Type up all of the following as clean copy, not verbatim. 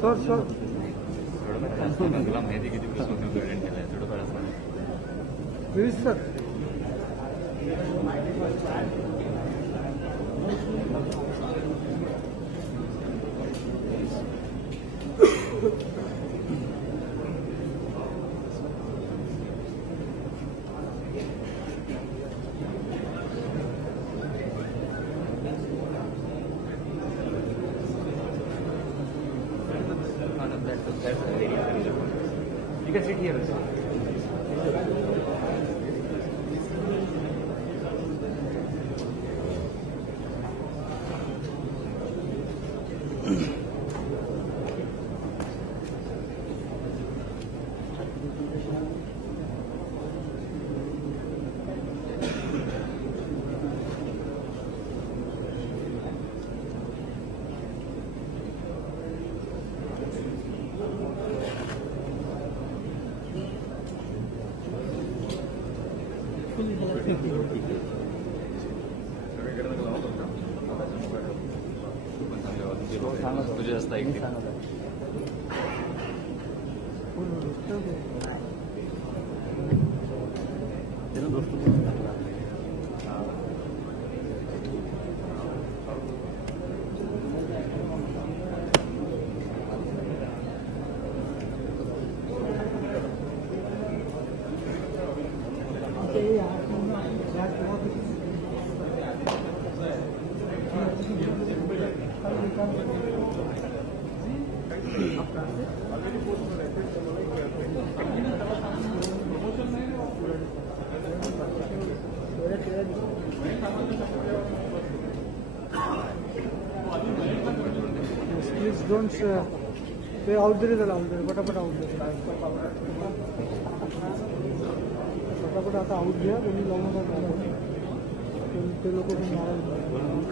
Sir तुला माहिती किती प्रश्न पेमेंट केलाय थोडंफार असणार please sir You can sit here also. तुझे जास्त ऐकते Please don't stay out there is allowed there. फटाफट out there. फटाफट आता out घ्या कोणी जाऊ नका ते लोक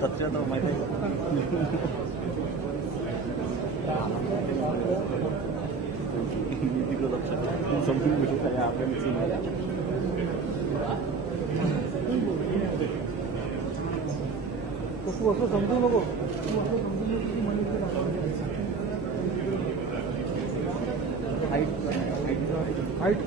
खर्च तर माहिती तिकडे लक्ष समजून घेतो काय आपल्या मिक्सिंग तू असं समजू नको हाईट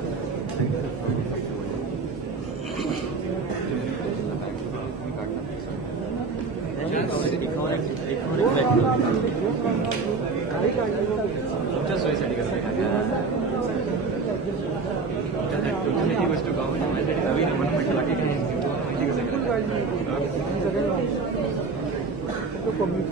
तुमच्या सोयीसाठी कसं तुमची ही गोष्ट गावामध्ये माझ्यासाठी नवीन आहे म्हणून म्हटलं बाकी काही माहिती कसं तो पब्लिक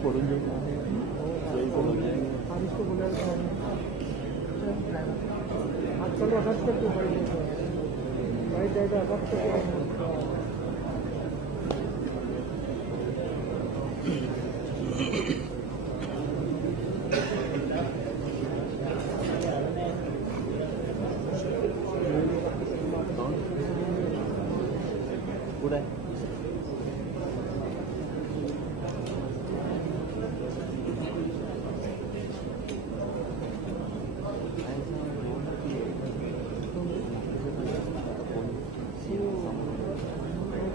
पडून जाईल आजकाल असाच करतो वाईट आहे असाच करतो पुढे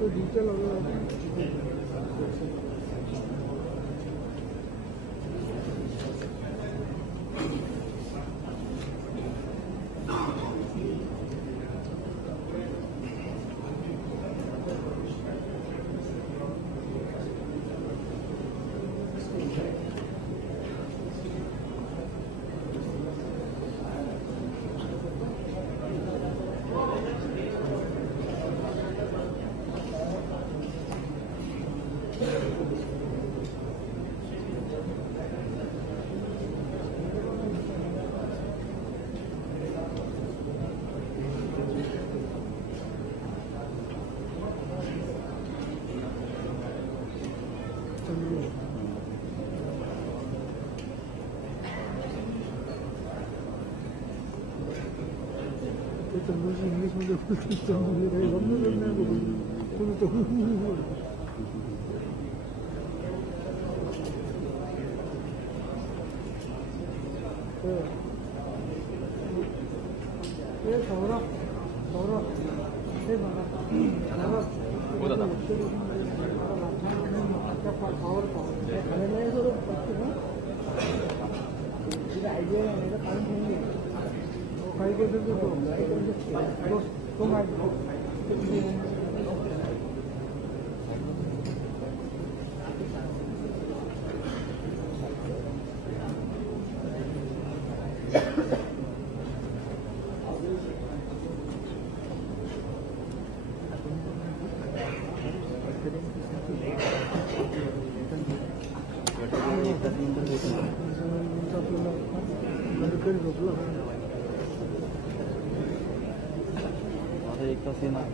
डिजिटल चंदूची इंग्लिशमध्ये बोलते, चंदूची काही गमतच नाही बोलत. तुम्ही तो सौरभ सौरभ हे बघा पावर खाने नाही सौरभ आयडिया नाही काम नाही काही केलं तो माहिती एक तास येणार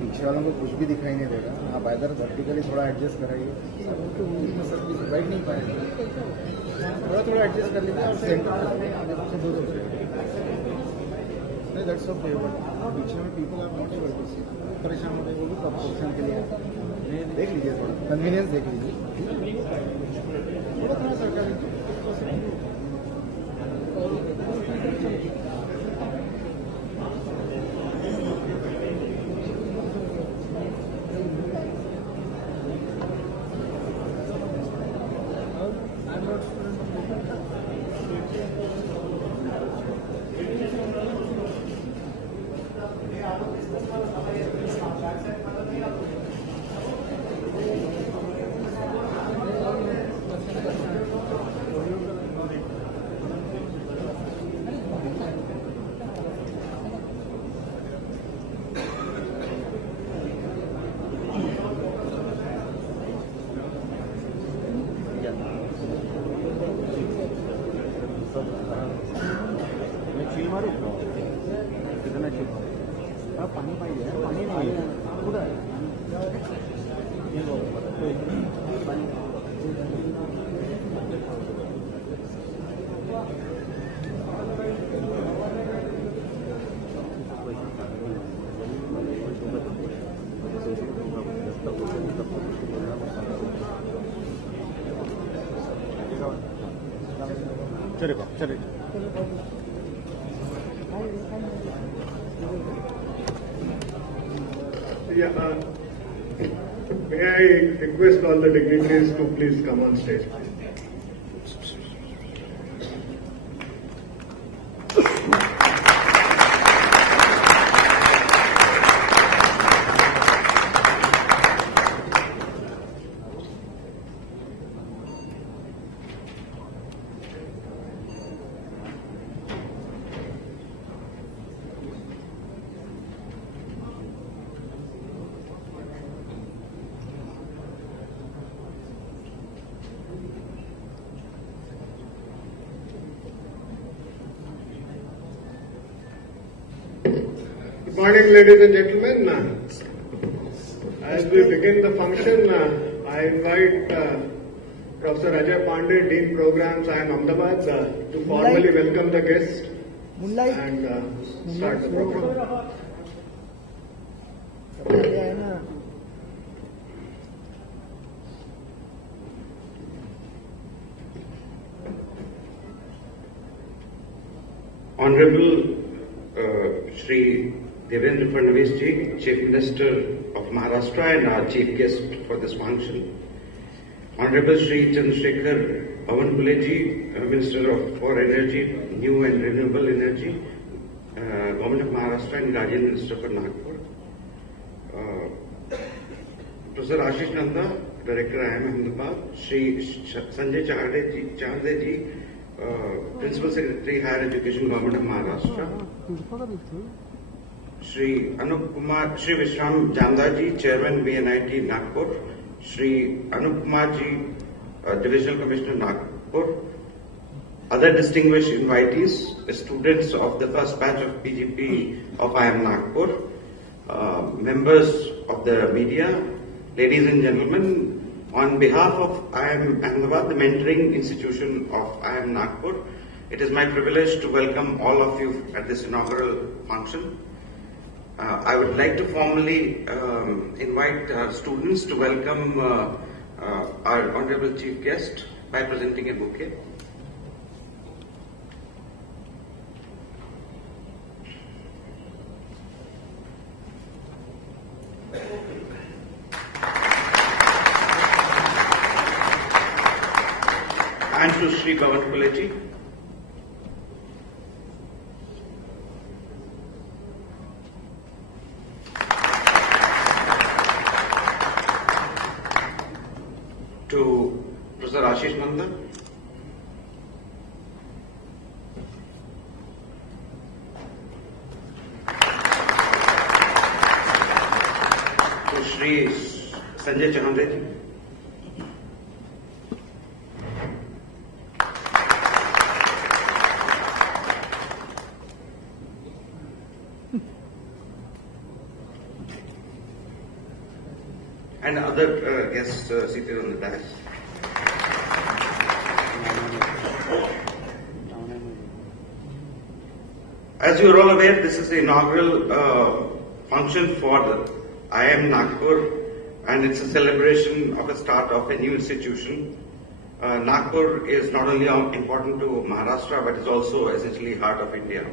पीछे वालों को कुछ भी दिखाई नहीं देगा. आप इधर वर्टिकली थोड़ा एडजस्ट कराइए. बैठ नहीं पाएगा. थोड़ा एडजस्ट कर लीजिए और सेंटर नहीं. That's okay. बट पीछे में पीपल आप नॉट एबल टू सी. परेशान होते वो भी प्रपोर्शन के लिए देख लीजिए. थोड़ा कन्वीनियंस देख लीजिए. थोड़ा सरका लीजिए. पानी पाहिजे. पाणी नाही कुठं आहे. चले बा चले. May I request all the dignitaries to please come on stage. Good morning, ladies and gentlemen. As we begin the function, I invite Professor Ajay Pandey, Dean Programs, IIM Ahmedabad, to formally welcome the guest and start the program. Honorable Shri Devendra Fadnavis ji, Chief Minister of Maharashtra and our Chief Guest for this function. Honorable Shri Chandrasekhar Pawanpule ji, Minister for Energy, New and Renewable Energy, Government of Maharashtra and Guardian Minister for Nagpur. Professor Ashish Nanda, Director IIM Ahmedabad, Shri Sanjay Charde ji, Principal Secretary Higher Education, Government of Maharashtra. Shri Anup Kumar, Shri Vishram Jandaji, Chairman BNIT Nagpur, Shri Anupumaji, Divisional Commissioner Nagpur, other distinguished invitees, the students of the first batch of PGP of IIM Nagpur, members of the media, ladies and gentlemen, on behalf of IIM Ahmedabad, the mentoring institution of IIM Nagpur, it is my privilege to welcome all of you at this inaugural function. I would like to formally invite our students to welcome our Honorable Chief Guest by presenting a bouquet. And to Shri Pawan Kuleji. To Professor Ashish Nanda. To Shri Sanjay Chahandre. And other guests seated on the dais. As you are all aware, this is the inaugural function for the IIM Nagpur, and it's a celebration of a start of a new institution. Nagpur is not only important to Maharashtra, but is also essentially heart of India.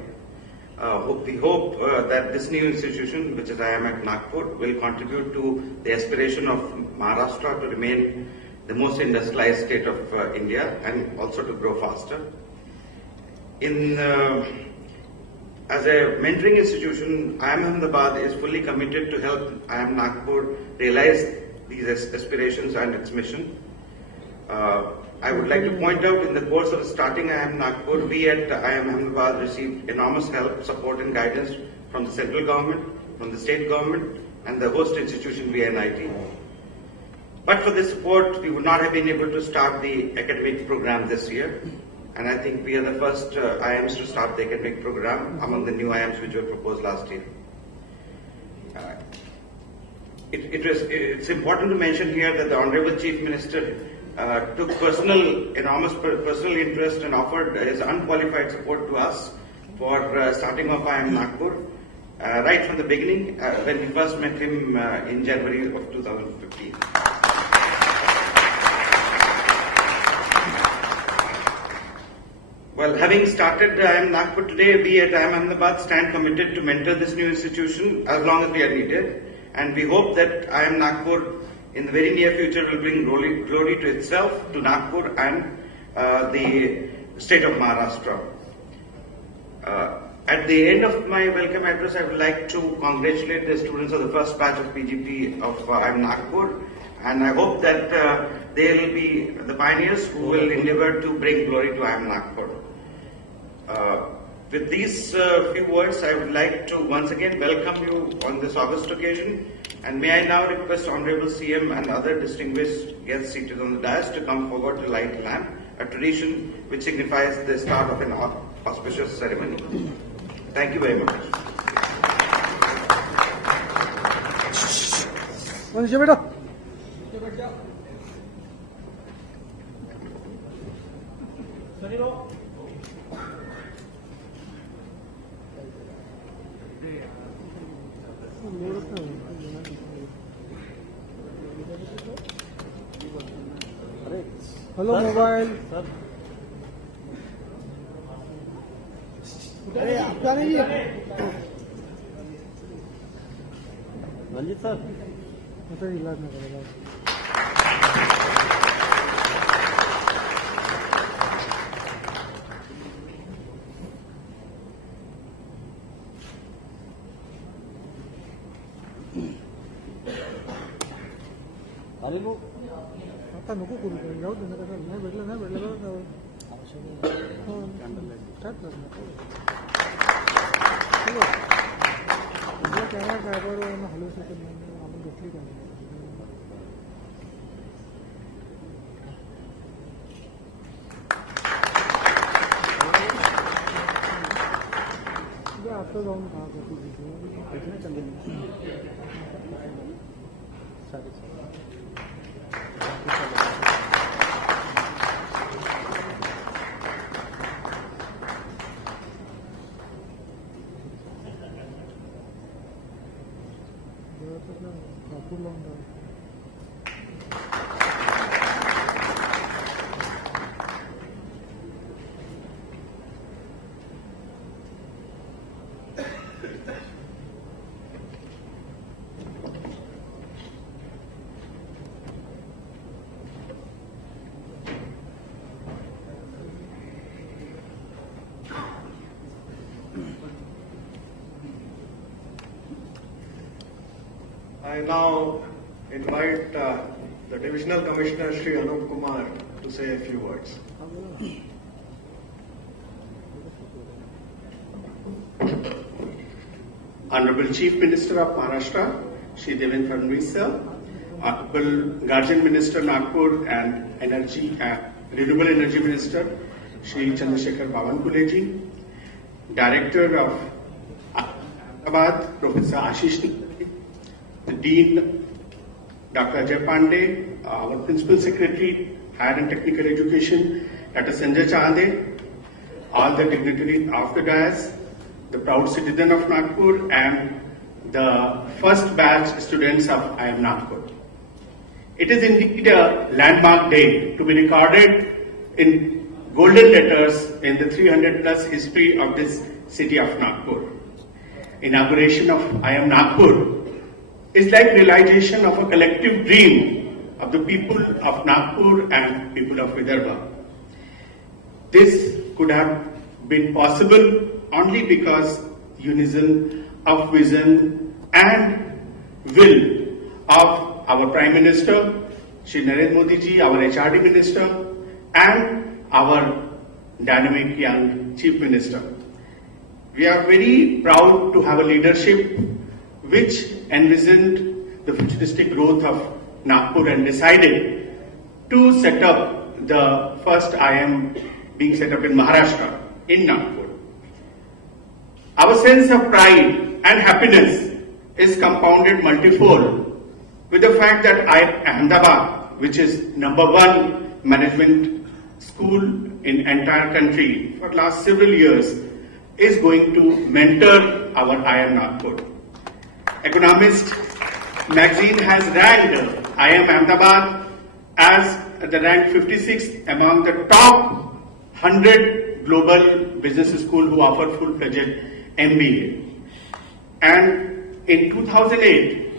We hope that this new institution, which is IIM Nagpur, will contribute to the aspiration of Maharashtra to remain the most industrialized state of India and also to grow faster. As a mentoring institution, IIM Ahmedabad is fully committed to help IIM Nagpur realize these aspirations and its mission. I would like to point out, in the course of starting IIM Nagpur, we at IIM Ahmedabad received enormous help, support and guidance from the central government, from the state government and the host institution VNIT. But for this support, we would not have been able to start the academic program this year. And I think we are the first IIMs to start the academic program among the new IIMs which were proposed last year. It's important to mention here that the Honorable Chief Minister took enormous personal interest and offered his unqualified support to us for starting off IIM Nagpur right from the beginning when we first met him in January of 2015. Well, having started IIM Nagpur today, we at IIM Ahmedabad stand committed to mentor this new institution as long as we are needed, and we hope that IIM Nagpur in the very near future will bring glory to itself, to Nagpur and the state of Maharashtra. At the end of my welcome address, I would like to congratulate the students of the first batch of PGP of IIM Nagpur, and I hope that they will be the pioneers who will endeavor to bring glory to IIM Nagpur. With these few words, I would like to once again welcome you on this August occasion, and may I now request Honorable CM and other distinguished guests seated on the dais to come forward to light a lamp, a tradition which signifies the start of an auspicious ceremony. Thank you very much. Hello mobile अरे आपका नहीं है Ranjit sir मतलब इलाज ना करेगा अरे वो आता नको करू जाऊ दे नका नाही भेटलं बरं स्टार्ट कर चलो कॅमेरा ड्रायव्हर हलवू शकत नाही आपण घेतली कॅमेरा कुठं जाऊन राहत होती तिथे नागपूर लावून राहत I now invite the Divisional Commissioner Shri Anup Kumar to say a few words. Honorable Chief Minister of Maharashtra, Shri Devendra Fadnavis sir, Honorable Guardian Minister Nagpur and Renewable Energy Minister Shri Chandrasekhar Bawankuleji, Director of Ahmedabad Professor Ashish Nandi, the Dean Dr. Ajay Pandey, our Principal Secretary Higher and Technical Education Dr. Sanjay Chande, all the dignitaries of the dais, the proud citizen of Nagpur and the first batch students of IIM Nagpur. It is indeed a landmark day to be recorded in golden letters in the 300 plus history of this city of Nagpur. Inauguration of IIM Nagpur is like realization of a collective dream of the people of Nagpur and people of Vidarbha. This could have been possible only because unison of vision and will of our Prime Minister, Shri Narendra Modi ji, our HRD Minister, and our dynamic young Chief Minister. We are very proud to have a leadership which envisioned the futuristic growth of Nagpur and decided to set up the first IIM being set up in Maharashtra, in Nagpur. Our sense of pride and happiness is compounded multifold with the fact that IIM Ahmedabad, which is #1 management school in entire country for last several years, is going to mentor our IIM Nagpur. Economist magazine has ranked IIM Ahmedabad as the rank 56 among the top 100 global business schools who offer full-fledged MBA. And in 2008,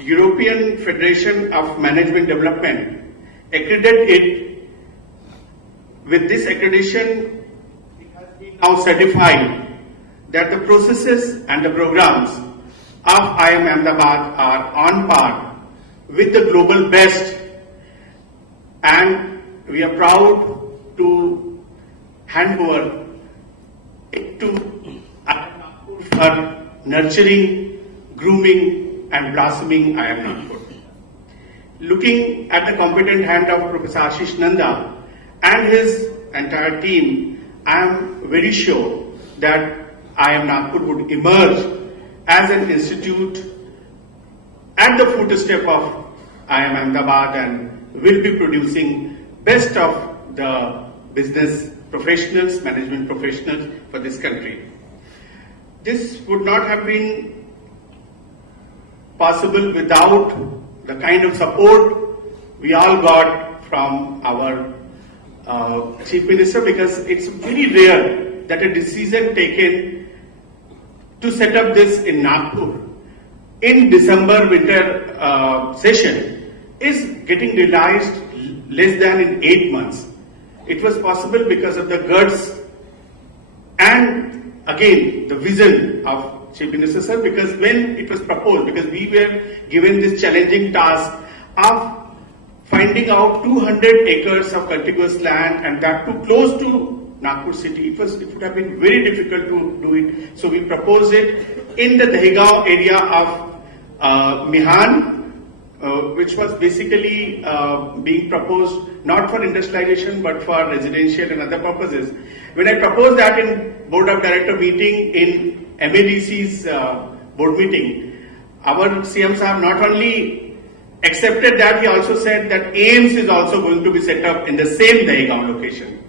European Federation of Management Development accredited it. With this accreditation, it has been now certified that the processes and the programs of IIM Ahmedabad are on par with the global best, and we are proud to hand over it to Nagpur for nurturing, grooming and blossoming IIM Nagpur. Looking at the competent hand of Professor Ashish Nanda and his entire team, I am very sure that IIM Nagpur would emerge as an institute at the footstep of IIM Ahmedabad and will be producing best of the business professionals, management professionals for this country. This would not have been possible without the kind of support we all got from our Chief Minister, because it's very rare that a decision taken to set up this in Nagpur in December winter session is getting realized less than in 8 months. It was possible because of the guts and again the vision of Chief Minister sir, because when it was proposed, because we were given this challenging task of finding out 200 acres of contiguous land and that too close to Nagpur city, it would have been very difficult to do it. So we proposed it in the Dahigaon area of Mihan, which was basically being proposed not for industrialization but for residential and other purposes. When I proposed that in Board of Director meeting in MADC's board meeting, our CMs have not only accepted that, he also said that IIMs is also going to be set up in the same Dahegao location.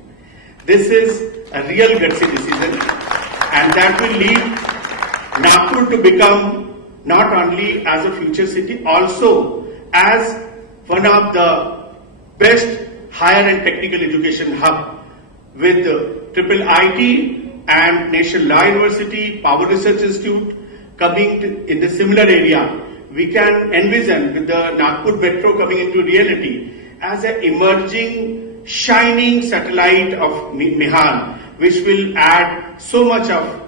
This is a real gutsy decision, and that will lead Nagpur to become not only as a future city, also as one of the best higher and technical education hub with triple IT and National Law University, Power Research Institute coming in the similar area. We can envision with the Nagpur metro coming into reality as an emerging, shining satellite of Mihan, which will add so much of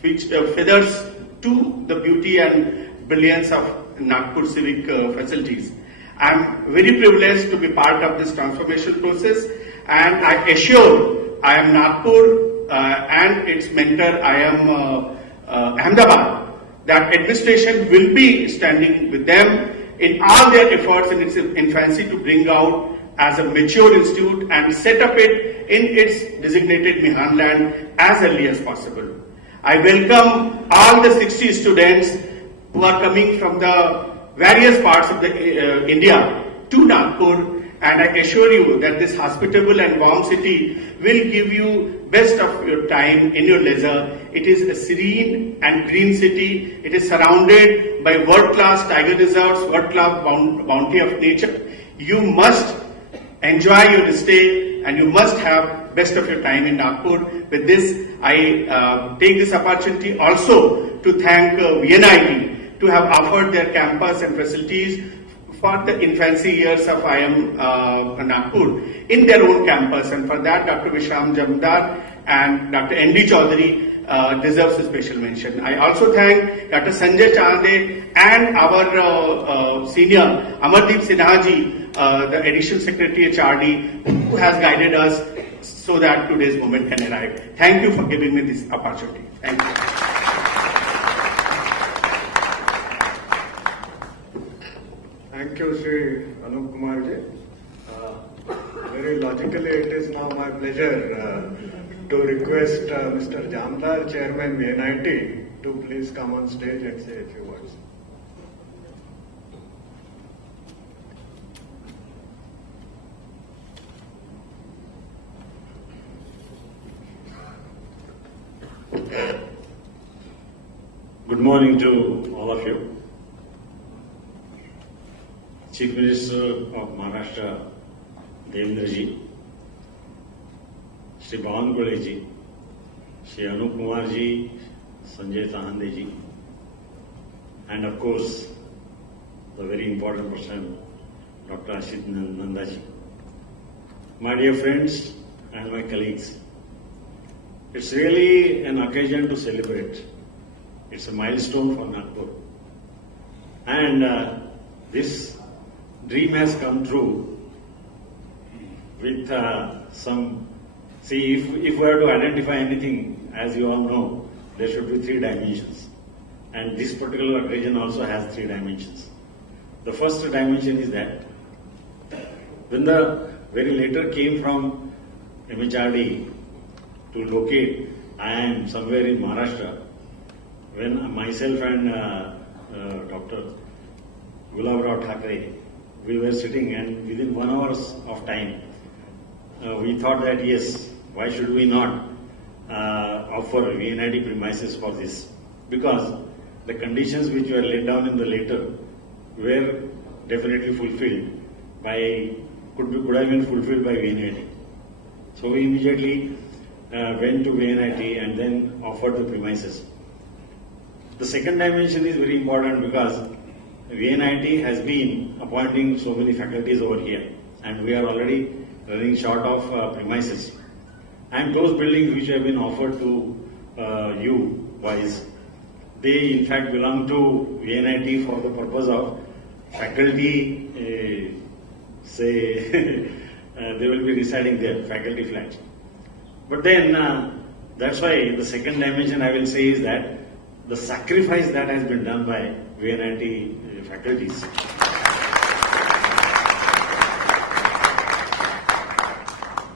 feathers to the beauty and brilliance of Nagpur civic facilities. I am very privileged to be part of this transformation process, and I assure IIM Nagpur and its mentor IIM Ahmedabad that administration will be standing with them in all their efforts in its infancy to bring out as a mature institute and set up it in its designated Mihan land as early as possible. I welcome all the 60 students who are coming from the various parts of the India to Nagpur, and I assure you that this hospitable and warm city will give you best of your time in your leisure. It is a serene and green city. It is surrounded by world-class tiger reserves, world-class bounty of nature. You must enjoy your stay and you must have best of your time in Nagpur. With this, I take this opportunity also to thank VNIT to have offered their campus and facilities for the infancy years of IIM Nagpur in their own campus, and for that Dr. Vishram Jamdar and Dr. N.D. Chaudhary deserves a special mention. I also thank Dr. Sanjay Chalde and our senior Amardeep Sinhaji, the Additional Secretary HRD, who has guided us so that today's moment can arrive. Thank you for giving me this opportunity. Thank you. Thank you, Sri Anup Kumarji. Very logically, it is now my pleasure to request Mr. Jamdar, Chairman VNIT, to please come on stage and say a few words. Good morning to all of you. Chief Minister of Maharashtra, Devendra ji, Shri Bawangole ji, Shri Anup Kumar ji, Sanjay Tahande ji, and of course, the very important person, Dr. Ashit Nanda ji. My dear friends and my colleagues, it's really an occasion to celebrate. It's a milestone for Nagpur. And this dream has come true with some, see, if we are to identify anything, as you all know, there should be 3 dimensions. And this particular occasion also has 3 dimensions. The first dimension is that when the very letter came from MHRD to locate IIM somewhere in Maharashtra, when myself and Dr. Gulabrao Thakre, we were sitting, and within 1 hour of time, we thought that yes, why should we not offer VNIT premises for this? Because the conditions which were laid down in the letter were definitely fulfilled by, could have been fulfilled by VNIT. So we immediately went to VNIT and then offered the premises. The second dimension is very important because VNIT has been appointing so many faculties over here, and we are already running short of premises. And those buildings which have been offered to you boys, they in fact belong to VNIT for the purpose of faculty, they will be residing there, faculty flats. But then that's why the second dimension I will say is that the sacrifice that has been done by VNIT faculties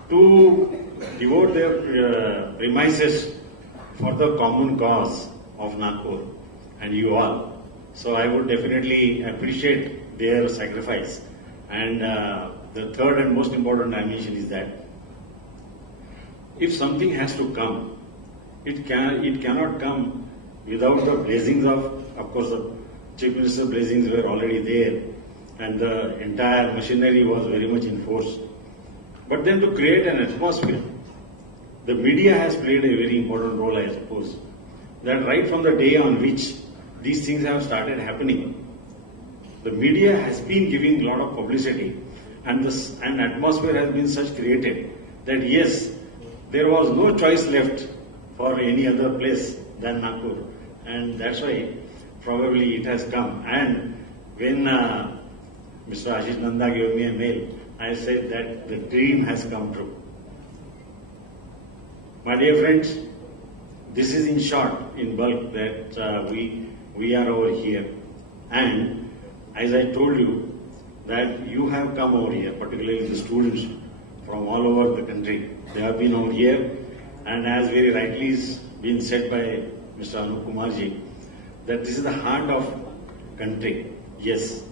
to devote their premises for the common cause of Nagpur and you all. So I would definitely appreciate their sacrifice. And the third and most important dimension is that if something has to come, it cannot come without the blessings of course, the Chief Minister's blessings were already there, and the entire machinery was very much in force. But then to create an atmosphere, the media has played a very important role, I suppose. That right from the day on which these things have started happening, the media has been giving a lot of publicity, and an atmosphere has been such created that yes, there was no choice left for any other place than Nagpur, and that's why probably it has come. And when Mr. Ashish Nanda gave me a mail, I said that the dream has come true. My dear friends, this is in short, in bulk, that we are over here. And as I told you, that you have come over here, particularly the students from all over the country. They have been over here, and as very rightly is been said by Mr. Anup Kumarji, that this is the heart of country. Yes,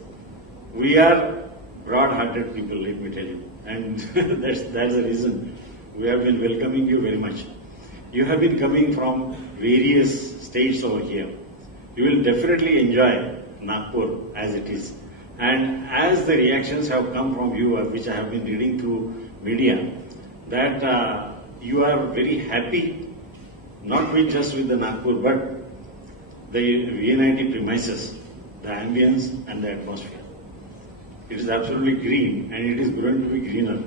we are broad-hearted people, let me tell you, and that's the reason we have been welcoming you very much. You have been coming from various states over here. You will definitely enjoy Nagpur as it is. And as the reactions have come from you, which I have been reading through media, that you are very happy, not just with the Nagpur, but the VNIT premises, the ambience and the atmosphere. It is absolutely green, and it is going to be greener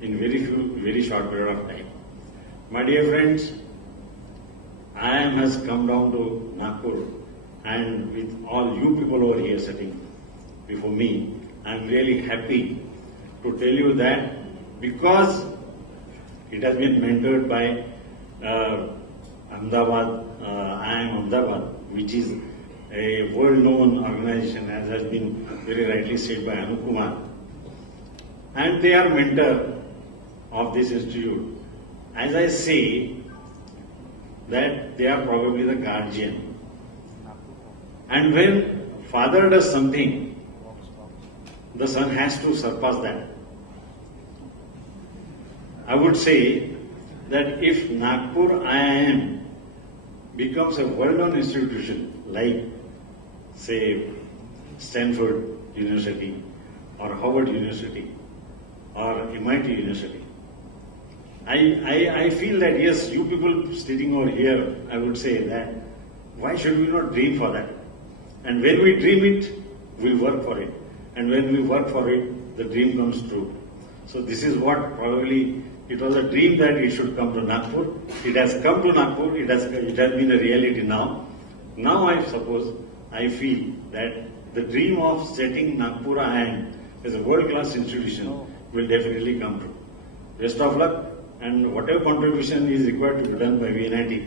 in very short period of time. My dear friends, IIM has come down to Nagpur, and with all you people over here sitting before me, I am really happy to tell you that because it has been mentored by Ahmedabad, IIM Ahmedabad, which is a world-known organization, as has been very rightly said by Anup Kumar, and they are mentor of this institute. As I say, that they are probably the guardian. And when father does something, the son has to surpass that. I would say that if Nagpur IIM becomes a well-known institution like, say, Stanford University or Harvard University or MIT University, I feel that yes, you people sitting over here, I would say that why should we not dream for that? And when we dream it, we work for it. And when we work for it, the dream comes true. So this is what probably, it was a dream that it should come to Nagpur. It has come to Nagpur. It has been a reality now. Now I suppose, I feel that the dream of setting Nagpur IIM as a world-class institution will definitely come true. Best of luck, and whatever contribution is required to be done by VNIT,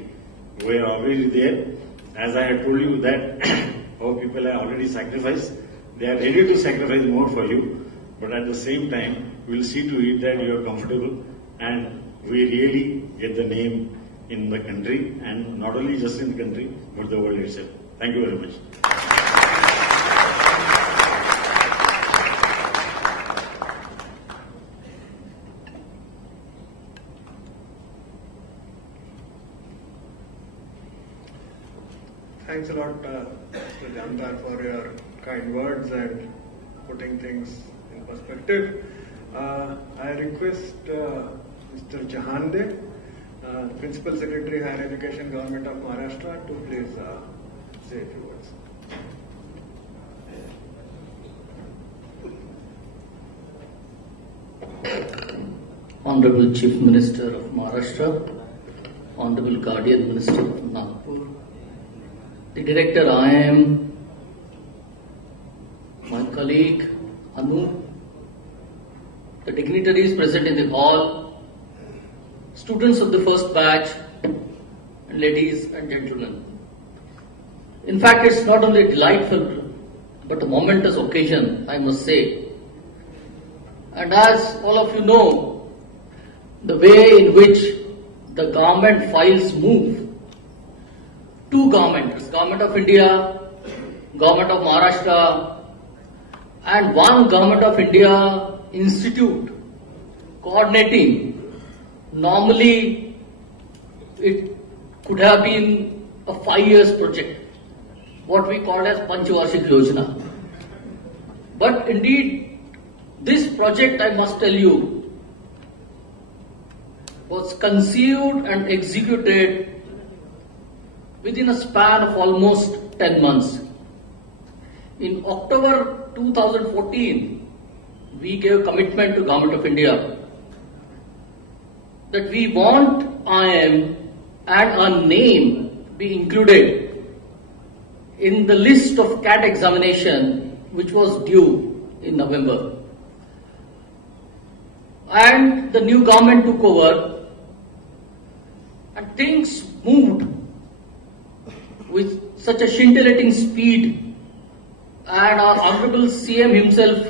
we are already there. As I had told you that our people are already sacrificed. They are ready to sacrifice more for you, but at the same time, we will see to it that you are comfortable and we really get the name in the country, and not only just in the country, but the world itself. Thank you very much. Thanks a lot, Mr. Jamdar, for your kind words and putting things in perspective. I request Mr. Jahande, Principal Secretary, Higher Education, Government of Maharashtra, to please say a few words. Honorable Chief Minister of Maharashtra, Honorable Guardian Minister of Nagpur, the Director IIM, my colleague Anu, the dignitaries present in the hall, students of the first batch, and ladies and gentlemen. In fact, it's not only delightful, but a momentous occasion, I must say. And as all of you know, the way in which the government files move. Two governments, Government of India, Government of Maharashtra, and one Government of India institute coordinating. Normally, it could have been a 5 years project, what we call as Panchvarshik Yojana. But indeed, this project, I must tell you, was conceived and executed within a span of almost 10 months. In October 2014, we gave commitment to Government of India that we want IIM and our name be included in the list of CAT examination which was due in November. And the new government took over and things moved with such a scintillating speed, and our Honorable CM himself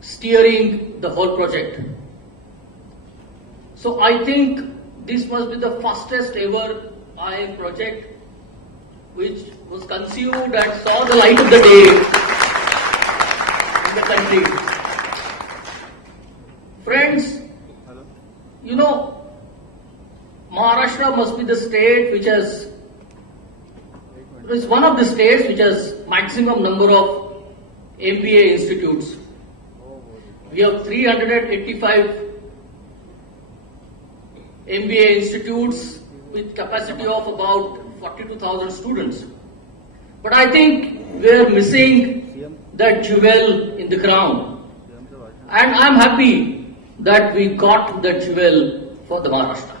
steering the whole project. So I think this must be the fastest ever IIM project which was conceived and saw the light of the day in the country. Friends, you know, Maharashtra must be the state which has, is one of the states which has maximum number of MBA institutes. We have 385 MBA institutes with capacity of about 42,000 students. But I think we are missing that jewel in the crown. And I'm happy that we got that jewel for the Maharashtra.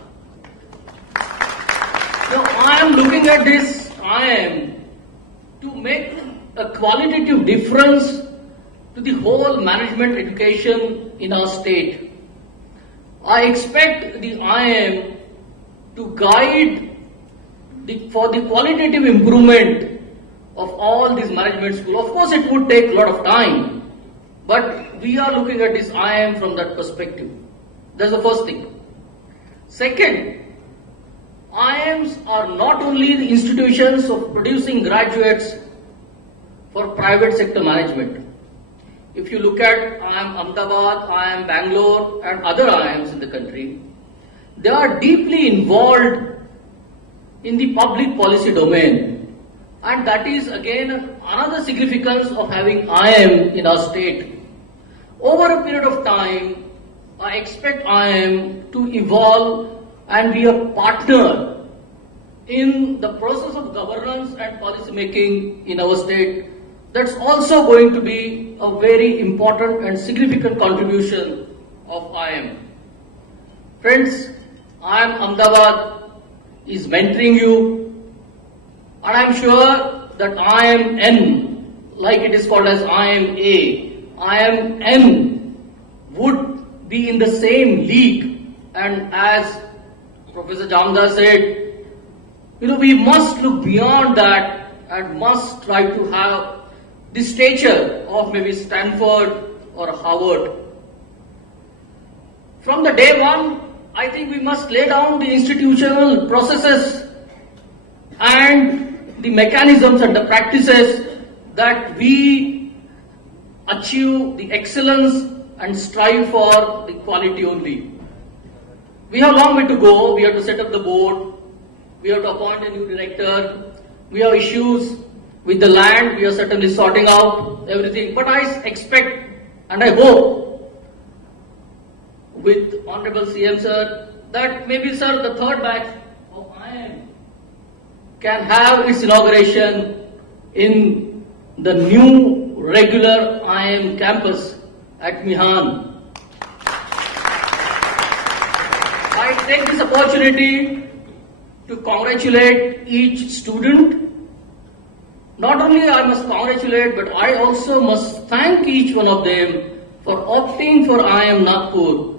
Now I am looking at this IIM to make a qualitative difference to the whole management education in our state. I expect the IIM to guide for the qualitative improvement of all these management schools. Of course, it would take a lot of time, but we are looking at this IIM from that perspective. That's the first thing. Second, IIMs are not only the institutions of producing graduates for private sector management. If you look at IIM Ahmedabad, IIM Bangalore, and other IIMs in the country, they are deeply involved in the public policy domain. And that is again another significance of having IIM in our state. Over a period of time, I expect IIM to evolve and be a partner in the process of governance and policy making in our state. That's also going to be a very important and significant contribution of IIM. Friends, IIM Ahmedabad is mentoring you, and I'm sure that IIM-N, like it is called as IIM-A, IIM-N would be in the same league. And as Professor Jamdar said, we must look beyond that and must try to have the stature of maybe Stanford or Harvard. From the day one, I think we must lay down the institutional processes and the mechanisms and the practices that we achieve the excellence and strive for the quality only. We have a long way to go. We have to set up the board. We have to appoint a new director. We have issues with the land. We are certainly sorting out everything. But I expect and I hope with Honorable CM Sir that maybe, sir, the third batch of IIM can have its inauguration in the new regular IIM campus at Mihan. I take this opportunity to congratulate each student. Not only I must congratulate, but I also must thank each one of them for opting for IIM Nagpur.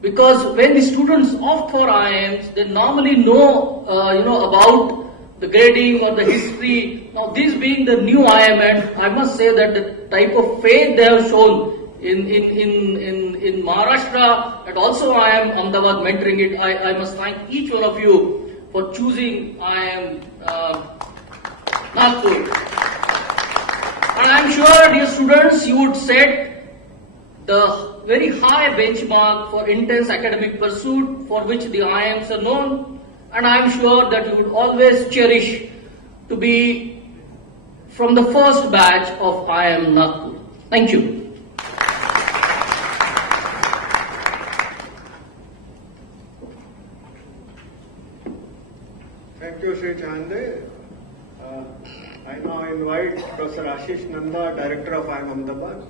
Because when the students opt for IIMs, they normally know, about the grading or the history. Now, this being the new IIM, and I must say that the type of faith they have shown in Maharashtra, and also IIM Ahmedabad mentoring it. I must thank each one of you for choosing IIM Nagpur. And I'm sure, dear students, you would set the very high benchmark for intense academic pursuit for which the IIMs are known, and I'm sure that you would always cherish to be from the first batch of IIM Nagpur. Thank you. Thank you, Sri Chande. I now invite Professor Ashish Nanda, Director of IIM Ahmedabad.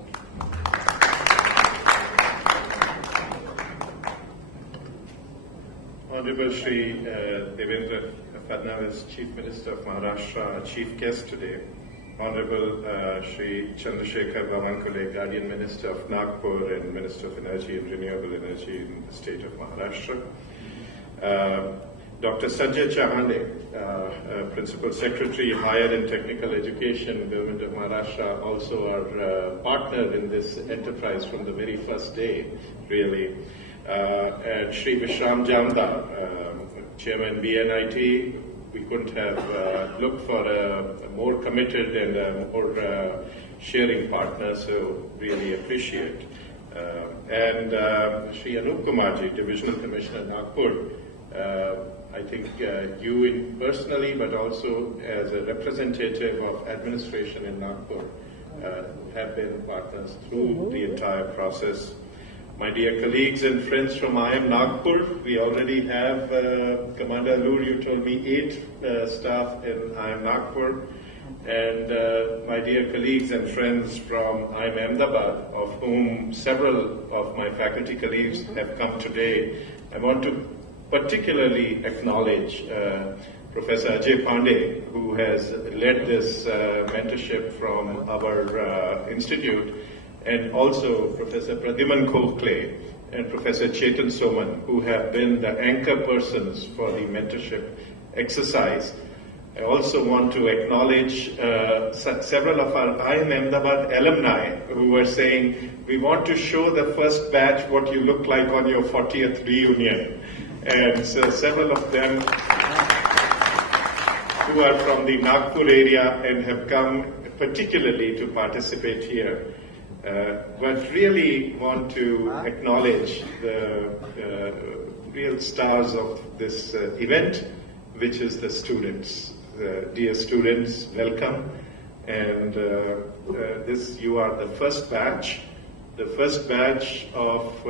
Honorable Shri Devendra Fadnavis, Chief Minister of Maharashtra, Chief Guest today. Honorable Shri Chandrasekhar Bawankule, Guardian Minister of Nagpur and Minister of Energy and Renewable Energy in the state of Maharashtra. Dr. Sanjay Chahande, Principal Secretary, Higher and Technical Education, Government of Maharashtra, also our partner in this enterprise from the very first day, really. And Shri Vishram Jamdar, Chairman BNIT, we couldn't have looked for a more committed and a more sharing partner, so really appreciate. And Shri Anup Kumarji, Divisional Commissioner Nagpur, I think you personally, but also as a representative of administration in Nagpur, have been partners through the entire process. My dear colleagues and friends from IIM Nagpur, we already have, Commander Allur, you told me 8 staff in IIM Nagpur. And my dear colleagues and friends from IIM Ahmedabad, of whom several of my faculty colleagues have come today, I want to particularly acknowledge Professor Ajay Pandey, who has led this mentorship from our institute, and also Professor Pradhiman Kokle and Professor Chetan Soman, who have been the anchor persons for the mentorship exercise. I also want to acknowledge several of our IIM Ahmedabad alumni who were saying, we want to show the first batch what you look like on your 40th reunion. And so several of them who are from the Nagpur area and have come particularly to participate here. But really want to acknowledge the real stars of this event, which is the students. Dear students, welcome. And you are the first batch of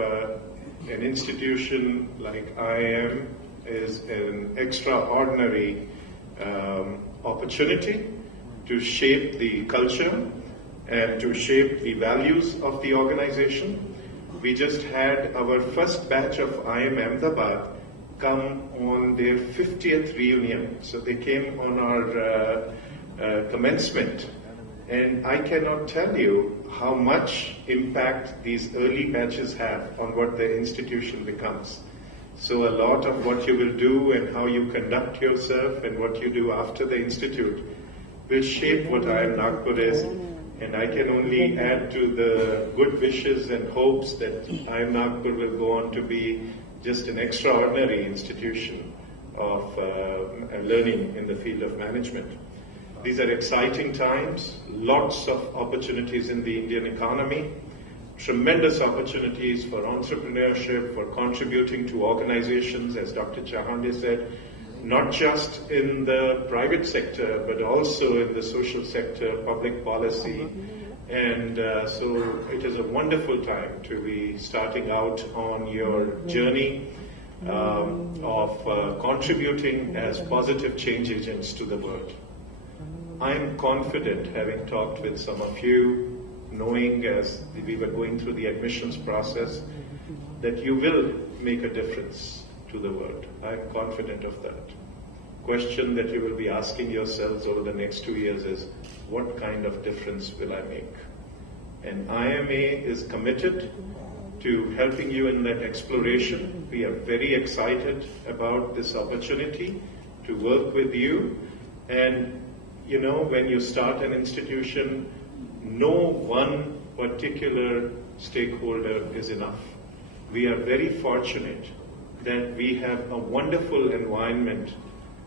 an institution like IIM is an extraordinary opportunity to shape the culture and to shape the values of the organization. We just had our first batch of IIM Ahmedabad come on their 50th reunion. So they came on our commencement. And I cannot tell you how much impact these early batches have on what the institution becomes. So a lot of what you will do and how you conduct yourself and what you do after the institute will shape what IIM Nagpur is. And I can only add to the good wishes and hopes that IIM Nagpur will go on to be just an extraordinary institution of learning in the field of management. These are exciting times, lots of opportunities in the Indian economy, tremendous opportunities for entrepreneurship, for contributing to organizations, as Dr. Chahande said, not just in the private sector, but also in the social sector, public policy. And so it is a wonderful time to be starting out on your journey of contributing as positive change agents to the world. I'm confident, having talked with some of you, knowing as we were going through the admissions process, that you will make a difference to the world. I'm confident of that. Question that you will be asking yourselves over the next 2 years is, what kind of difference will I make? And IIMA is committed to helping you in that exploration. We are very excited about this opportunity to work with you. And you know, when you start an institution, no one particular stakeholder is enough. We are very fortunate that we have a wonderful environment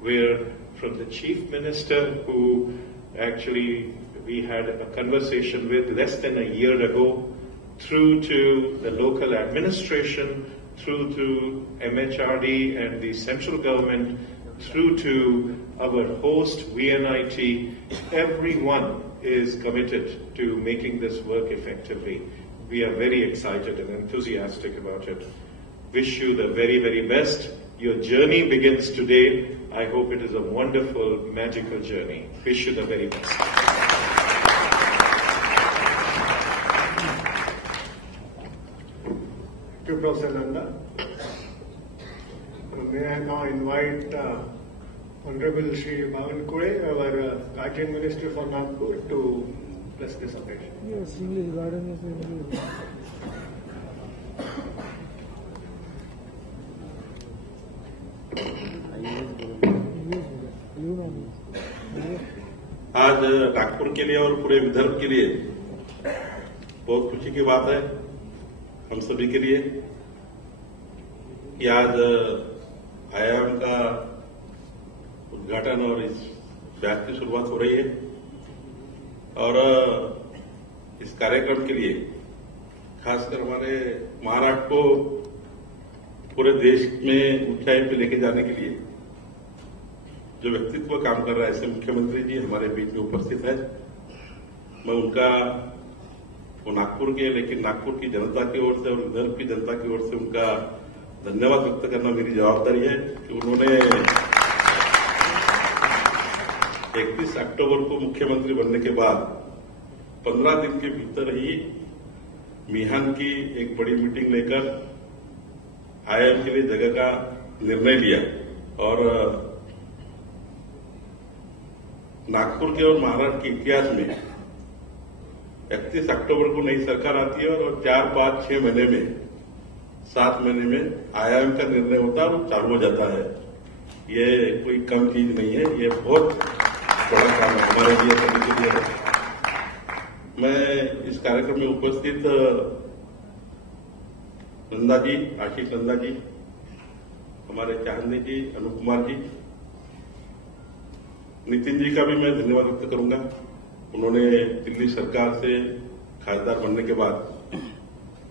where from the Chief Minister, who actually we had a conversation with less than a year ago, through to the local administration, through to MHRD and the central government, through to our host VNIT, everyone is committed to making this work effectively. We are very excited and enthusiastic about it. Wish you the very, very best. Your journey begins today. I hope it is a wonderful, magical journey. Wish you the very best. Thank you, Professor Nanda. May I now invite Honorable Shri Bhavan Kure, our Guardian Minister for Nagpur, to bless this occasion. Yes, English garden is English. आज नागपुर के लिए और पूरे विदर्भ के लिए बहुत खुशी की बात है हम सभी के लिए कि आज IIM का उद्घाटन और इस बैच की शुरुआत हो रही है और इस कार्यक्रम के लिए खासकर हमारे महाराष्ट्र को पूरे देश में ऊंचाई पे लेके जाने के लिए जो व्यक्तित्व काम कर रहा है ऐसे मुख्यमंत्री जी हमारे बीच में उपस्थित है। मैं उनका वो नागपुर के लेकिन नागपुर की जनता की ओर से और विदर्भ की जनता की ओर से उनका धन्यवाद व्यक्त करना मेरी जवाबदारी है कि उन्होंने 31 अक्टूबर को मुख्यमंत्री बनने के बाद 15 दिन के भीतर ही मिहान की एक बड़ी मीटिंग लेकर IIM के लिए जगह का निर्णय लिया और नागपुर के और महाराष्ट्र के इतिहास में 31 अक्टूबर को नई सरकार आती है और 4, 5, 6 महीने में 7 महीने में IIM का निर्णय होता है और चालू हो जाता है। ये कोई कम चीज नहीं है, ये बहुत बड़ा काम है हमारे लिए सभी के लिए। मैं इस कार्यक्रम में उपस्थित नंदा जी, आशीष नंदा जी, हमारे चांदनी जी, अनुप कुमार जी, नितिन जी का भी मैं धन्यवाद व्यक्त करूंगा। उन्होंने दिल्ली सरकार से खासदार बनने के बाद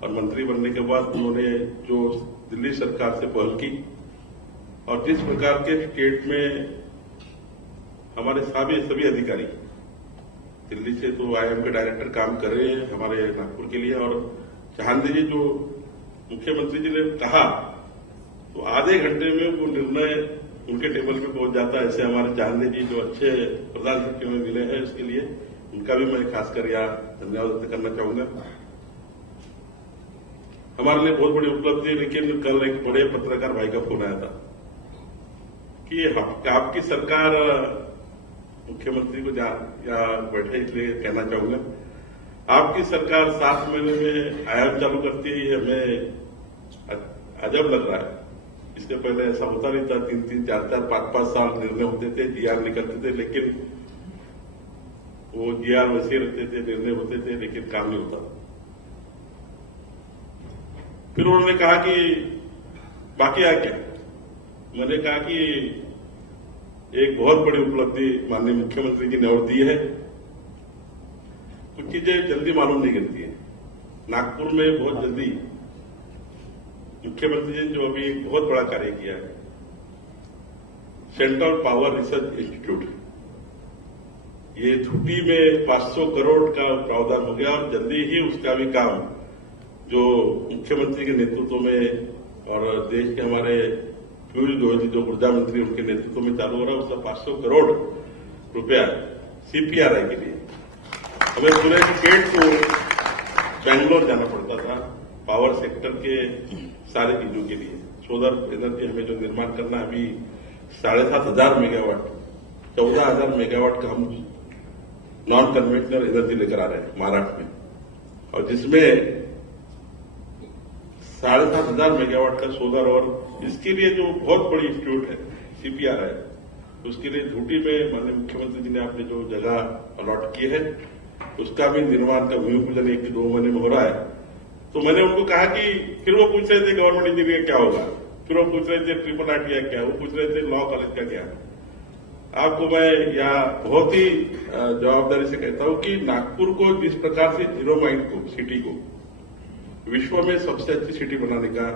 और मंत्री बनने के बाद उन्होंने जो दिल्ली सरकार से पहल की और जिस प्रकार के स्टेट में हमारे सभी अधिकारी दिल्ली से तो IIM के डायरेक्टर काम कर रहे हैं हमारे नागपुर के लिए और चांदी जी जो मुख्यमंत्री जी ने कहा तो आधे घंटे में वो निर्णय उनके टेबल पे पहुंच जाता है। ऐसे हमारे चांदनी जी जो अच्छे प्रधान सचिव में मिले हैं इसके लिए उनका भी मैं खासकर यहाँ धन्यवाद व्यक्त करना चाहूंगा। हमारे लिए बहुत बड़ी उपलब्धि है लेकिन कल एक बड़े पत्रकार भाई का फोन आया था कि आपकी सरकार मुख्यमंत्री को यहाँ बैठे इसलिए कहना चाहूंगा आपकी सरकार 7 महीने में IIM चालू करती है हमें अजब लग रहा है। इससे पहले ऐसा होता नहीं था 3, 4, 5 साल निर्णय होते थे, GR निकलते थे लेकिन वो GR वैसे रहते थे, निर्णय होते थे लेकिन काम नहीं होता। फिर उन्होंने कहा कि बाकी आ क्या? मैंने कहा कि एक बहुत बड़ी उपलब्धि माननीय मुख्यमंत्री जी ने और दी है। कुछ चीजें जल्दी मालूम नहीं करती है। नागपुर में बहुत जल्दी मुख्यमंत्री जी ने जो अभी एक बहुत बड़ा कार्य किया है सेंट्रल पावर रिसर्च इंस्टीट्यूट, ये छुट्टी में 500 करोड़ का प्रावधान हो गया और जल्दी ही उसका भी काम जो मुख्यमंत्री के नेतृत्व में और देश के हमारे पीयूष गोयल जी जो ऊर्जा मंत्री उनके नेतृत्व में चालू हो रहा है उसका 500 करोड़ रुपया CPRI के लिए। हमें पूरे स्टेट को बेंगलोर जाना पड़ता था पावर सेक्टर के सारी चीजों के लिए। सोलर एनर्जी हमें जो निर्माण करना है अभी 7,500 मेगावाट 14,000 मेगावाट का हम नॉन कन्वेंशनल एनर्जी लेकर आ रहे हैं महाराष्ट्र में और जिसमें 7,500 मेगावाट का सोलर और इसके लिए जो बहुत बड़ी इंस्टीट्यूट है CPRI उसके लिए झूठी में माननीय मुख्यमंत्री जी ने आपने जो जगह अलॉट की है उसका भी निर्माण का भूमि पूजन 1 से 2 महीने में हो रहा है। तो मैंने उनको कहा कि फिर वो पूछ रहे थे गवर्नमेंट इंजीनियर क्या होगा, फिर वो पूछ रहे थे ट्रिपल IIT क्या, वो पूछ रहे थे लॉ कॉलेज का क्या। आपको मैं यहाँ बहुत ही जवाबदारी से कहता हूं कि नागपुर को जिस प्रकार से जीरो माइंड को सिटी को विश्व में सबसे अच्छी सिटी बनाने का,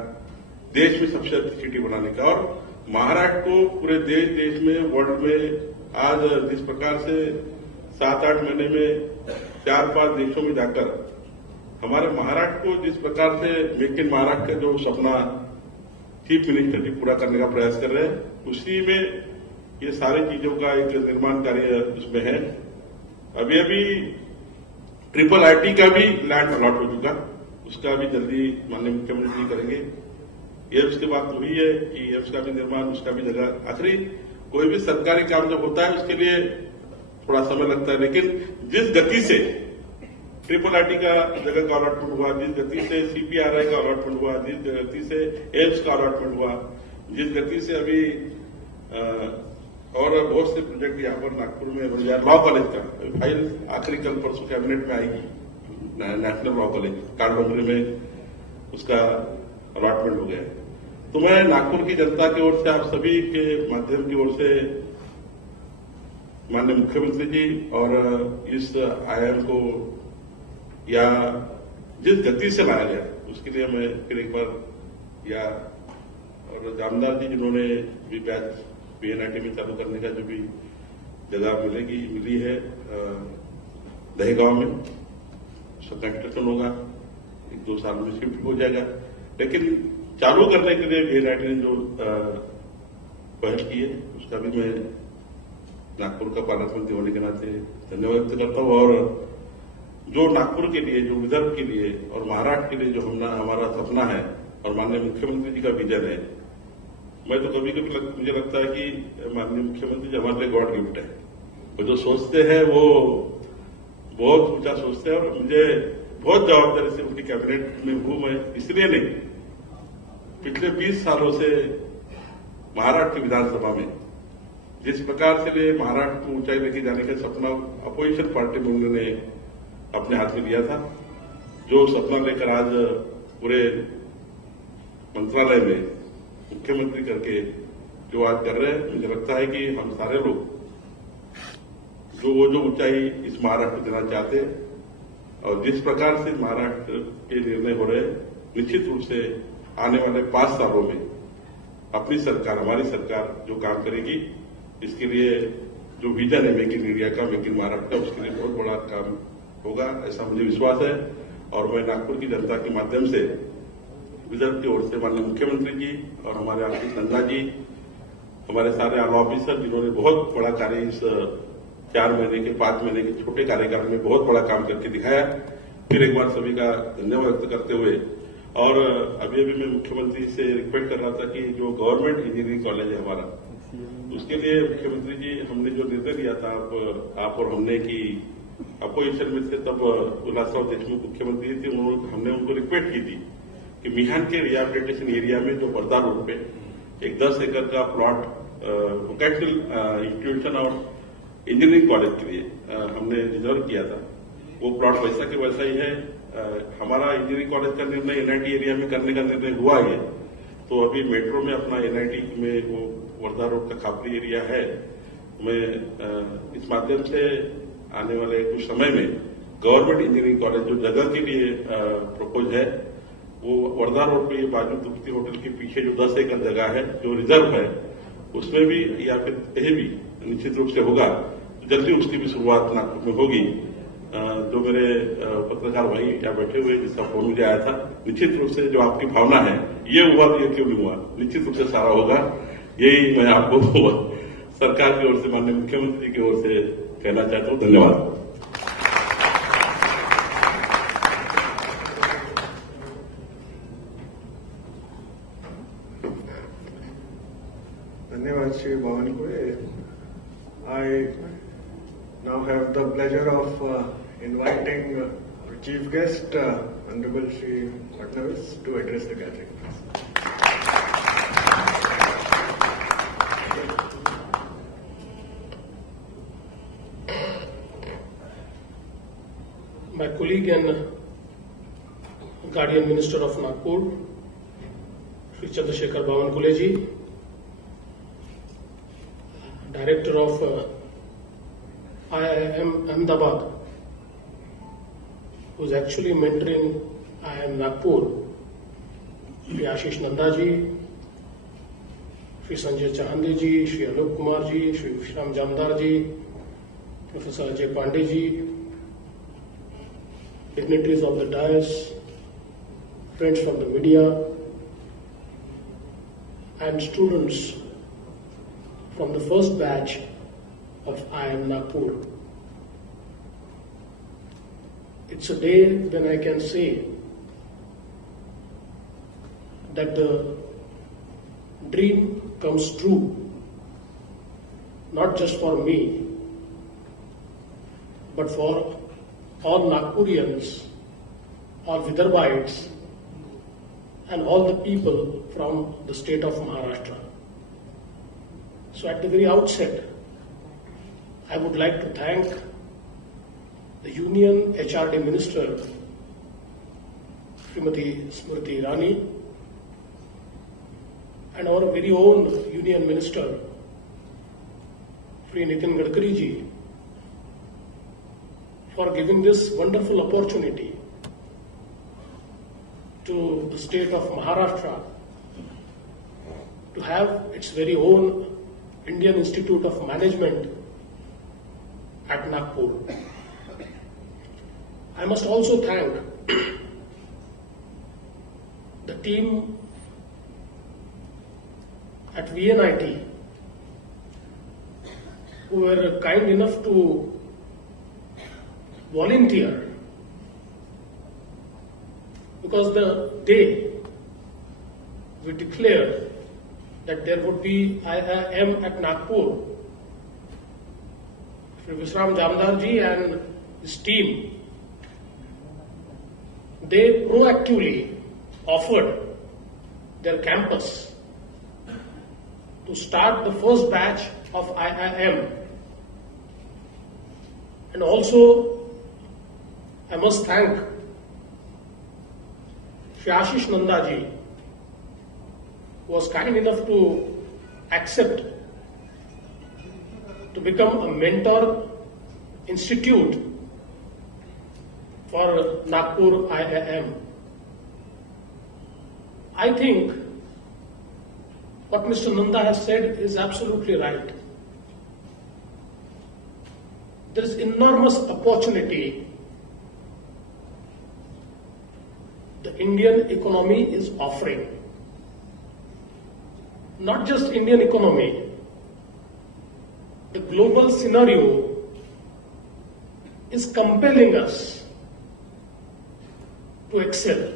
देश में सबसे अच्छी सिटी बनाने का, और महाराष्ट्र को पूरे देश में वर्ल्ड में आज जिस प्रकार से 7-8 महीने में 4-5 देशों में जाकर हमारे महाराष्ट्र को जिस प्रकार से मेक इन महाराष्ट्र का जो सपना चीफ मिनिस्टर जी पूरा करने का प्रयास कर रहे हैं, उसी में ये सारी चीजों का एक निर्माण कार्य उसमें है। अभी ट्रिपल IIT का भी लैंड अलॉट हो चुका, उसका भी जल्दी माननीय मुख्यमंत्री जी करेंगे। एम्स की बात हुई है कि एम्स का भी निर्माण, उसका भी जगह, आखिरी कोई भी सरकारी काम जब होता है उसके लिए थोड़ा समय लगता है, लेकिन जिस गति से ट्रिपल IIT का जगह का अलॉटमेंट हुआ, जिस गति से CPRI का अलॉटमेंट हुआ, जिस गति से एम्स का अलॉटमेंट हुआ, जिस गति से अभी और बहुत से प्रोजेक्ट यहाँ पर नागपुर में लॉ कॉलेज का फाइल आखिरी कल परसों कैबिनेट में आएगी, नेशनल लॉ कॉलेज कालडोंगरी में उसका अलॉटमेंट हो गया। तो मैं नागपुर की जनता की ओर से, आप सभी के माध्यम की ओर से माननीय मुख्यमंत्री जी और इस IIM को या जिस गति से लाया गया उसके लिए मैं फिर एक बार या और जामदार जी जिन्होंने भी बैच PNIT में चालू करने का जो भी जगह मिली है दहेगांव में, उसका कंस्ट्रक्शन होगा, 1-2 साल में शिफ्ट हो जाएगा, लेकिन चालू करने के लिए PNIT ने जो पहल की है उसका भी मैं नागपुर का पालक मंत्री होने के नाते धन्यवाद व्यक्त करता हूं। और जो नागपुर के लिए, जो विदर्भ के लिए और महाराष्ट्र के लिए जो हमारा सपना है और माननीय मुख्यमंत्री जी का विजन है, मैं तो कभी मुझे लगता है कि माननीय मुख्यमंत्री जी हमारे लिए गॉड गिफ्ट है। वो जो सोचते हैं वो बहुत ऊंचा सोचते हैं, और मुझे बहुत जवाबदारी से उनकी कैबिनेट में हूं। मैं इसलिए नहीं, पिछले 20 सालों से महाराष्ट्र की विधानसभा में जिस प्रकार से महाराष्ट्र को ऊंचाई लेके जाने का सपना अपोजिशन पार्टी में उन्होंने अपने हाथ में लिया था, जो सपना लेकर आज पूरे मंत्रालय में मुख्यमंत्री करके जो आज कर रहे हैं, मुझे लगता है कि हम सारे लोग जो ऊंचाई इस महाराष्ट्र को देना चाहते हैं और जिस प्रकार से महाराष्ट्र के निर्णय हो रहे हैं, निश्चित रूप से आने वाले 5 सालों में अपनी सरकार, हमारी सरकार जो काम करेगी, इसके लिए जो विजन है मेक इन इंडिया का, मेक इन महाराष्ट्र का, उसके लिए बहुत बड़ा काम होगा, ऐसा मुझे विश्वास है। और मैं नागपुर की जनता के माध्यम से विदर्भ की ओर से माननीय मुख्यमंत्री जी और हमारे आशीष नंदा जी, हमारे सारे आला ऑफिसर जिन्होंने बहुत बड़ा कार्य इस 4 महीने के 5 महीने के छोटे कार्यकाल में बहुत बड़ा काम करके दिखाया, फिर एक बार सभी का धन्यवाद व्यक्त करते हुए, और अभी मैं मुख्यमंत्री से रिक्वेस्ट कर रहा था कि जो गवर्नमेंट इंजीनियरिंग कॉलेज है हमारा, उसके लिए मुख्यमंत्री जी हमने जो निर्णय लिया था आप और हमने कि अपोजिशन में थे तब उल्लासराव देशमुख मुख्यमंत्री थे, हमने उनको रिक्वेस्ट की थी कि मिहान के रिहेबिलिटेशन एरिया में जो बर्दा रोड पे एक 10 एकड़ का प्लॉट वोकेशनल इंस्टीट्यूशन और इंजीनियरिंग कॉलेज के लिए हमने रिजर्व किया था। वो प्लॉट वैसा के वैसा ही है। हमारा इंजीनियरिंग कॉलेज का निर्णय NIT एरिया में करने का निर्णय हुआ है, तो अभी मेट्रो में अपना NIT में वो वर्धा रोड का खापरी एरिया है। मैं इस माध्यम से आने वाले कुछ समय में गवर्नमेंट इंजीनियरिंग कॉलेज जो जगह के लिए प्रपोज है, वो वर्धा रोड पे बाजू तृप्ति होटल के पीछे जो 10 एकड़ जगह है जो रिजर्व है, उसमें भी या फिर कहीं भी निश्चित रूप से होगा, जल्दी उसकी भी शुरुआत नागपुर में होगी। जो मेरे पत्रकार भाई यहाँ बैठे हुए जिसका फोन मुझे आया था, निश्चित रूप से जो आपकी भावना है ये हुआ तो ये क्यों नहीं हुआ, निश्चित रूप से सारा होगा। यही मैं आपको सरकार की ओर से, माननीय मुख्यमंत्री की ओर से कहना चाहता हूँ। धन्यवाद। धन्यवाद Shri Bawankule. I now have the pleasure of inviting our chief guest, Honorable Shri Fadnavis, to address the gathering. colleague and Guardian Minister of Nagpur, Shri Chandrasekhar Bavankuleji, Director of IIM Ahmedabad, who is actually mentoring IIM Nagpur, Shri Ashish Nandaji, Shri Sanjay Chahande ji, Shri Anup Kumar ji, Shri Vishram Jamdar ji, Professor Ajay Pandey ji, dignitaries of the dais, friends from the media, and students from the first batch of IIM Nagpur. It's a day when I can say that the dream comes true, not just for me, but for all Nagpurians, all Vidarbhites, and all the people from the state of Maharashtra. So at the very outset, I would like to thank the Union HRD Minister, Srimati Smriti Irani, and our very own Union Minister, Shri Nitin Gadkari ji, for giving this wonderful opportunity to the state of Maharashtra to have its very own Indian Institute of Management at Nagpur. I must also thank the team at VNIT who were kind enough to volunteer, because the day we declared that there would be IIM at Nagpur, Shri Vishram Jamdar ji and his team, they proactively offered their campus to start the first batch of IIM. And also, I must thank Shri Ashish Nandaji, who was kind enough to accept to become a mentor institute for Nagpur IIM. I think what Mr. Nanda has said is absolutely right. There is enormous opportunity the Indian economy is offering. Not just Indian economy, the global scenario is compelling us to excel,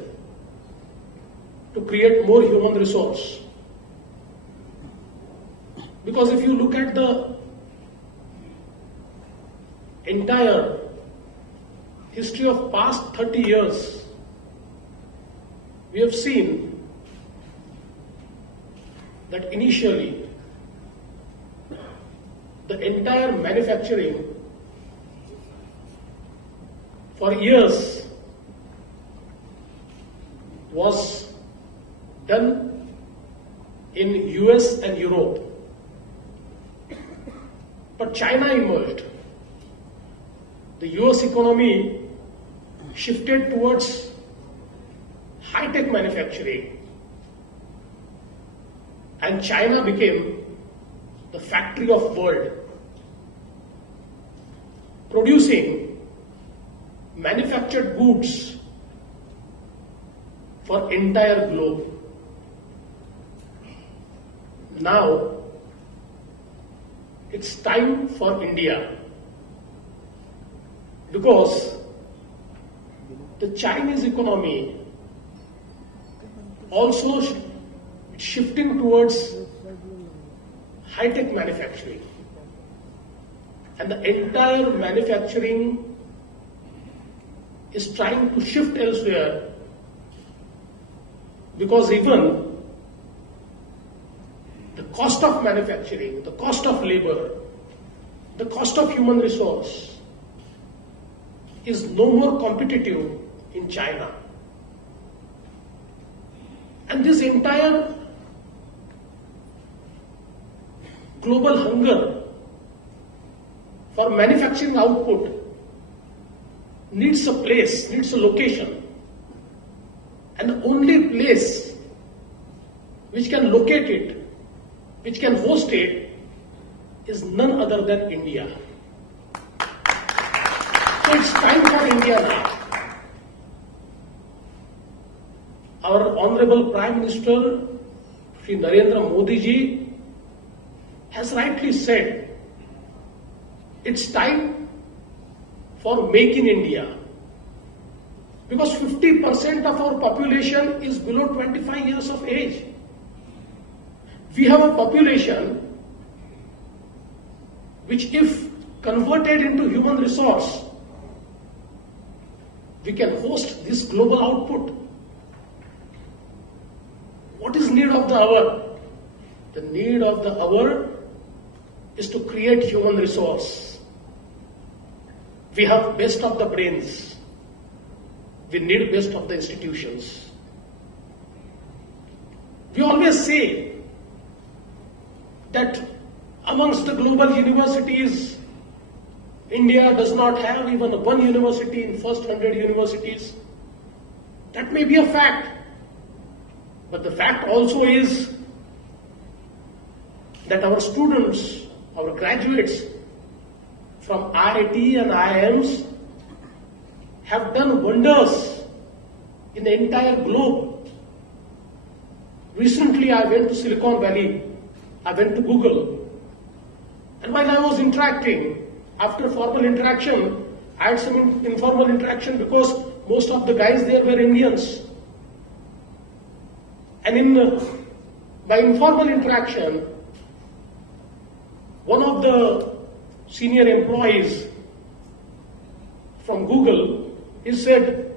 to create more human resource. Because if you look at the entire history of past 30 years, we have seen that initially the entire manufacturing for years was done in US and Europe. But China emerged. The US economy shifted towards high-tech manufacturing, and China became the factory of world, producing manufactured goods for entire globe. Now, it's time for India, because the Chinese economy also shifting towards high-tech manufacturing, and the entire manufacturing is trying to shift elsewhere, because even the cost of manufacturing, the cost of labor, the cost of human resource is no more competitive in China. And this entire global hunger for manufacturing output needs a place, needs a location. And the only place which can locate it, which can host it, is none other than India. So it's time for India now. Our Honorable Prime Minister, Shri Narendra Modi ji, has rightly said, it's time for Make in India. Because 50% of our population is below 25 years of age. We have a population which, if converted into human resource, we can host this global output. What is need of the hour? The need of the hour is to create human resource. We have best of the brains. We need best of the institutions. We always say that amongst the global universities, India does not have even one university in first 100 universities. That may be a fact. But the fact also is that our students, our graduates from IIT and IIMs have done wonders in the entire globe. Recently I went to Silicon Valley. I went to Google. And while I was interacting, after formal interaction, I had some informal interaction because most of the guys there were Indians. And in my informal interaction, one of the senior employees from Google, he said,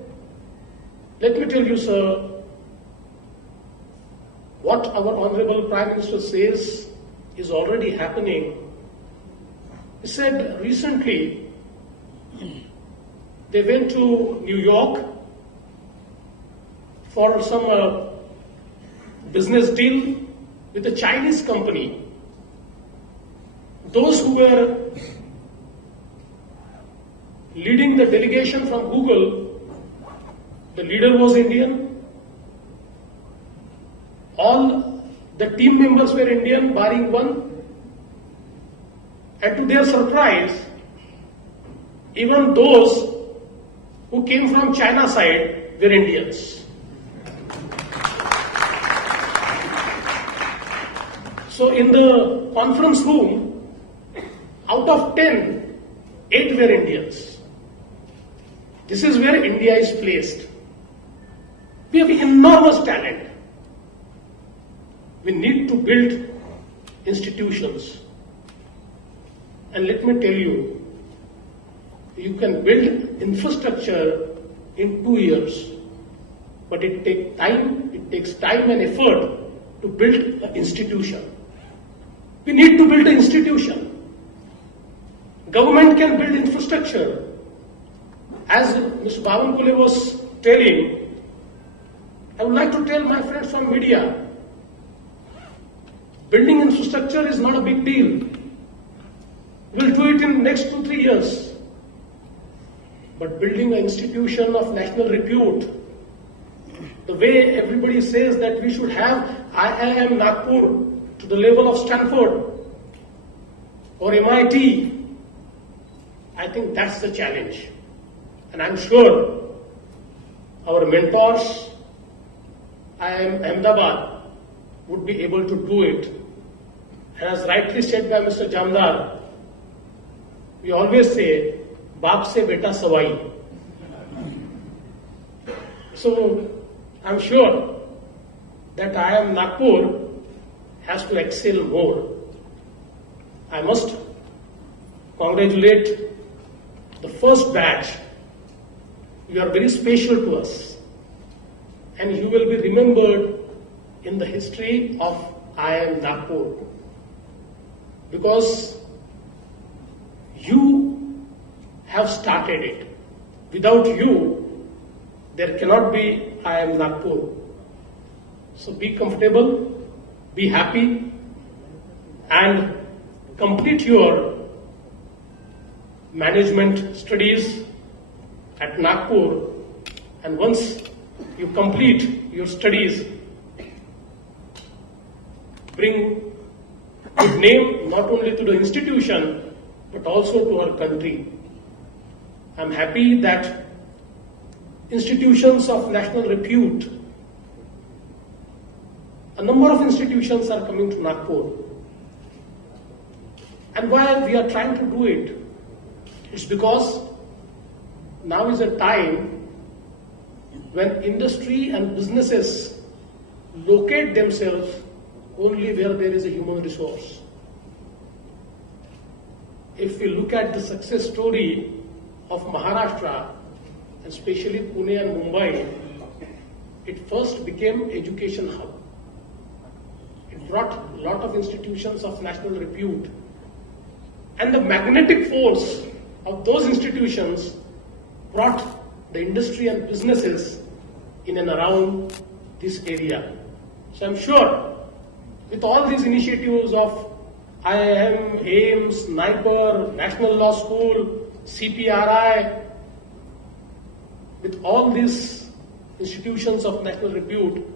"Let me tell you, sir, what our Honorable Prime Minister says is already happening." He said recently they went to New York for some business deal with a Chinese company. Those who were leading the delegation from Google, the leader was Indian. All the team members were Indian, barring one. And to their surprise, even those who came from China side were Indians. So in the conference room, out of 10, 8 were Indians. This is where India is placed. We have enormous talent. We need to build institutions. And let me tell you, you can build infrastructure in 2 years, but it takes time and effort to build an institution. We need to build an institution. Government can build infrastructure. As Mr. Babankule was telling, I would like to tell my friends from media, building infrastructure is not a big deal. We'll do it in the next 2-3 years. But building an institution of national repute, the way everybody says that we should have IIM Nagpur to the level of Stanford or MIT, I think that's the challenge. And I'm sure our mentors, IIM Ahmedabad, would be able to do it. And as rightly said by Mr. Jamdar, we always say, Baap se beta savai. So I'm sure that IIM Nagpur has to excel more. I must congratulate the first batch. You are very special to us, and you will be remembered in the history of IIM Nagpur, because you have started it. without you, there cannot be IIM Nagpur. So be comfortable, be happy, and complete your management studies at Nagpur. And once you complete your studies, bring good name not only to the institution but also to our country. I'm happy that institutions of national repute, a number of institutions are coming to Nagpur. And why we are trying to do it? It's because now is a time when industry and businesses locate themselves only where there is a human resource. If we look at the success story of Maharashtra, especially Pune and Mumbai, it first became education hub. It brought a lot of institutions of national repute. And the magnetic force of those institutions brought the industry and businesses in and around this area. So I'm sure with all these initiatives of IIM, IIMs, Nagpur, National Law School, CPRI, with all these institutions of national repute,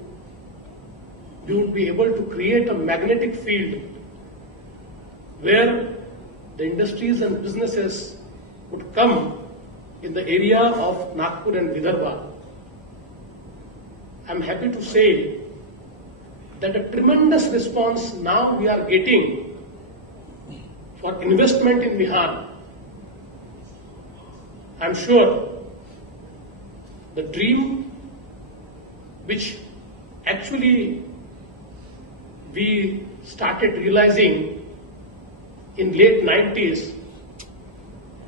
we would be able to create a magnetic field where the industries and businesses would come in the area of Nagpur and Vidarbha. I'm happy to say that a tremendous response now we are getting for investment in Bihar. I'm sure the dream which actually we started realizing in late 90s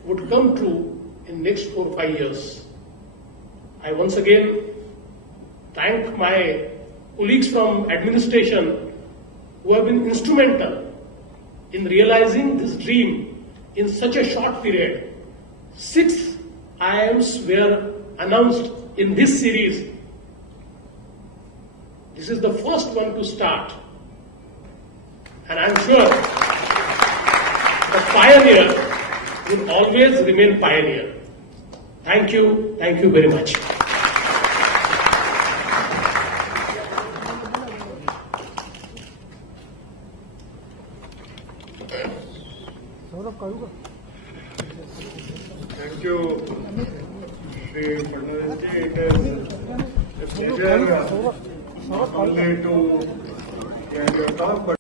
would come true in next 4 or 5 years. I once again thank my colleagues from administration who have been instrumental in realizing this dream in such a short period. 6 IIMs were announced in this series. This is the first one to start. And I'm sure the pioneer will always remain pioneer. Thank you very much. Thank you, Shri Fadnavis ji. It is a pleasure not only to hear your talk, but